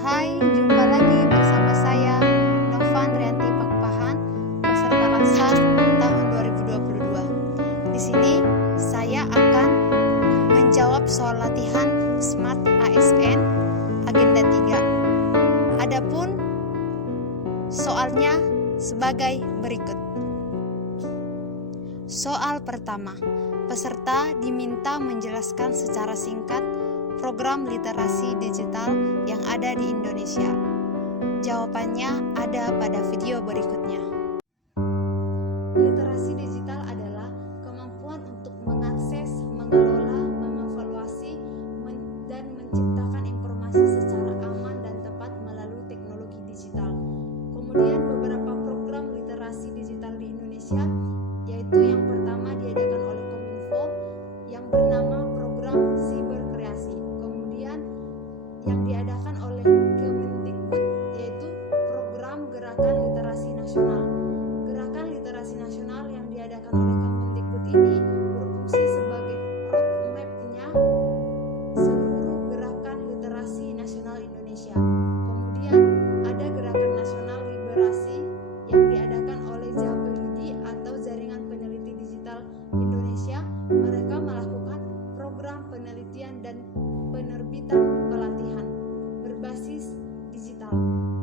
Hai, jumpa lagi bersama saya Novan Rianti Pakpahan, peserta LASAT tahun 2022. Di sini saya akan menjawab soal latihan Smart ASN agenda 3. Adapun soalnya sebagai berikut. Soal pertama, peserta diminta menjelaskan secara singkat program literasi digital yang ada di Indonesia. Jawabannya ada pada video berikutnya. Literasi digital adalah kemampuan untuk mengakses, mengelola, mengevaluasi, dan menciptakan informasi secara aman dan tepat melalui teknologi digital. Kemudian beberapa program literasi digital di Indonesia, yaitu yang pertama diadakan oleh Kominfo yang bernama program Siberkreasi. Kemudian yang diadakan oleh Kemendikbud yaitu program Gerakan Literasi Nasional. Gerakan Literasi Nasional yang diadakan oleh Kemendikbud ini berfungsi sebagai roadmap-nya seluruh gerakan literasi nasional Indonesia. Kemudian ada Gerakan Nasional Liberasi yang diadakan oleh JAPELIDI atau Jaringan Peneliti Digital Indonesia. Mereka melakukan program penelitian dan penerbitan pelatihan berbasis digital.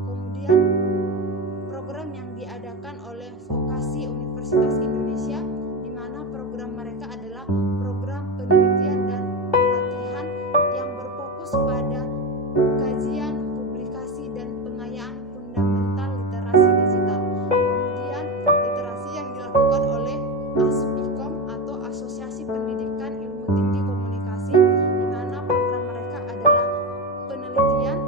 Kemudian program yang diadakan oleh Vokasi Universitas Indonesia, di mana program mereka adalah program penelitian dan pelatihan yang berfokus pada kajian, publikasi, dan pengayaan fundamental literasi digital. Kemudian literasi yang dilakukan oleh ASPIKOM atau Asosiasi Pendidikan Ilmu Tinggi Komunikasi, di mana program mereka adalah penelitian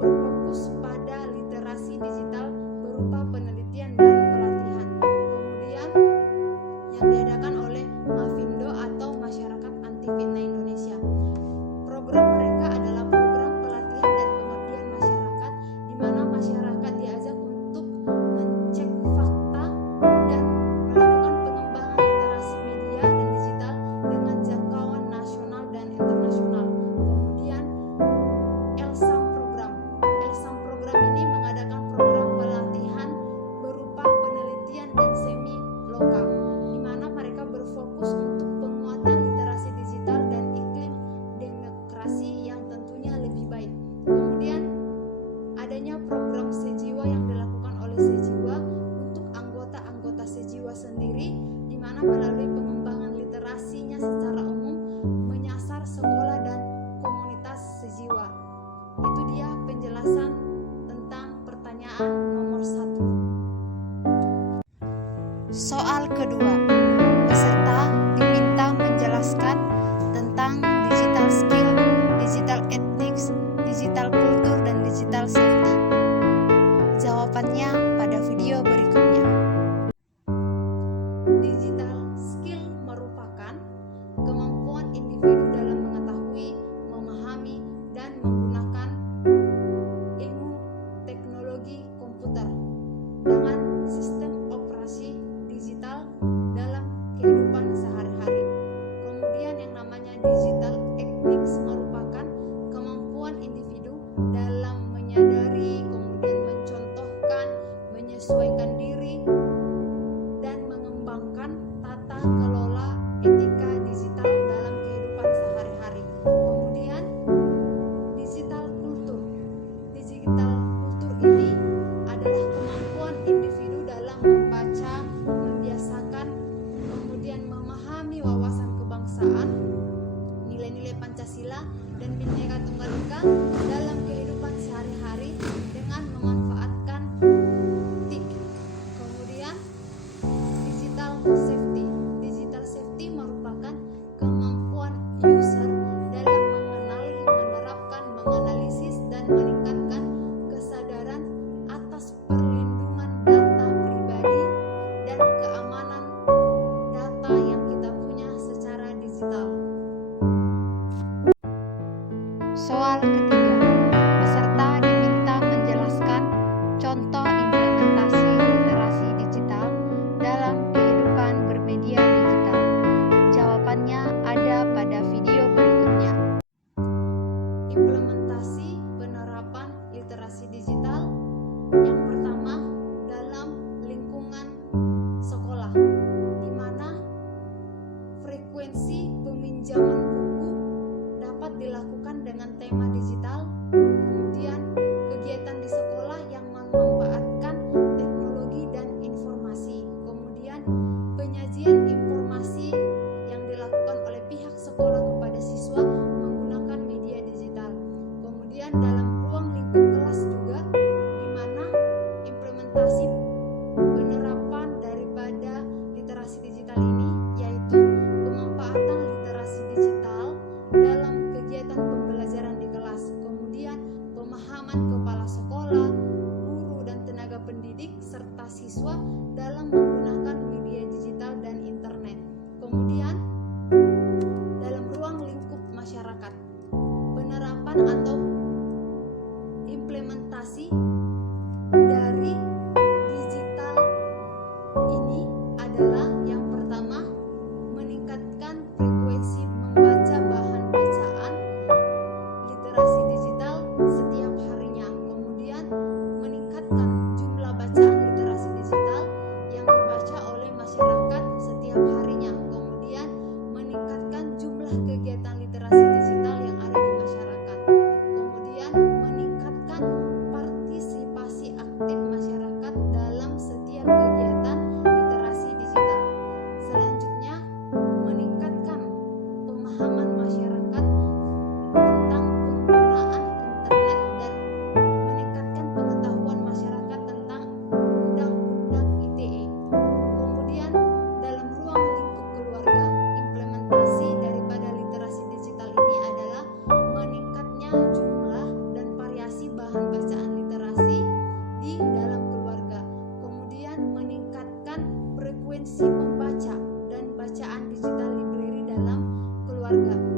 berfokus pada literasi digital berupa penelitian dan pelatihan. Kemudian yang diadakan oleh Mafindo atau Masyarakat Anti Fitnah Indonesia. Program mereka adalah program pelatihan dan pengabdian masyarakat, di mana masyarakat diajak untuk mencek fakta dan melakukan pengembangan literasi media dan digital dengan jangkauan nasional dan internasional. Kemudian ELSAM program ini mengadakan program pelatihan berupa penelitian dan semi lokal, di mana mereka berfokus untuk penguatan literasi digital dan iklim demokrasi yang tentunya lebih baik. Kemudian adanya program Sejiwa yang dilakukan oleh Sejiwa untuk anggota-anggota Sejiwa sendiri, di mana melalui pengembangan literasinya secara umum menyasar sekolah dan komunitas Sejiwa. Itu dia penjelasan tentang pertanyaan nomor 1. Soal kedua, peserta diminta menjelaskan tentang digital skill, digital ethics, digital culture, dan digital safety. Jawabannya pada video berikutnya. Digital skill merupakan kemampuan individu dalam mengetahui, memahami, dan menggunakan ilmu teknologi komputer dengan sistem operasi digital dalam kehidupan sehari-hari. Kemudian yang namanya digital ethics merupakan kemampuan individu dalam menyadari, kemudian mencontohkan, menyesuaikan diri, dan mengembangkan tata kelola etika digital dalam kehidupan sehari-hari. Kemudian digital kultur. Digital kultur ini adalah kemampuan individu dalam membaca, membiasakan, kemudian memahami wawasan kebangsaan, nilai-nilai Pancasila, dan Bhinneka Tunggal Ika dalam kehidupan Kemudian dalam ruang lingkup kelas juga, di mana implementasi penerapan daripada literasi digital ini yaitu pemanfaatan literasi digital dalam kegiatan pembelajaran di kelas. Kemudian pemahaman kepala sekolah, guru dan tenaga pendidik serta siswa dalam menggunakan media digital dan internet. Kemudian dalam ruang lingkup masyarakat, penerapan atau implementasi dari digital ini adalah yang pertama, meningkatkan frekuensi membaca bahan bacaan literasi digital setiap harinya. Kemudian meningkatkan jumlah bacaan literasi digital yang dibaca oleh masyarakat setiap harinya. Kemudian meningkatkan jumlah kegiatan literasi digital yang ada di masyarakat. Kemudian meningkatkan partisipasi aktif masyarakat dalam setiap kegiatan literasi digital. Selanjutnya, meningkatkan pemahaman masyarakat tentang penggunaan internet dan meningkatkan pengetahuan masyarakat tentang undang-undang ITE. Kemudian dalam ruang lingkup keluarga, implementasi daripada literasi digital ini adalah meningkatnya jumlah dan variasi bahan bacaan literasi di dalam keluarga. Kemudian meningkatkan frekuensi membaca dan bacaan digital library dalam keluarga.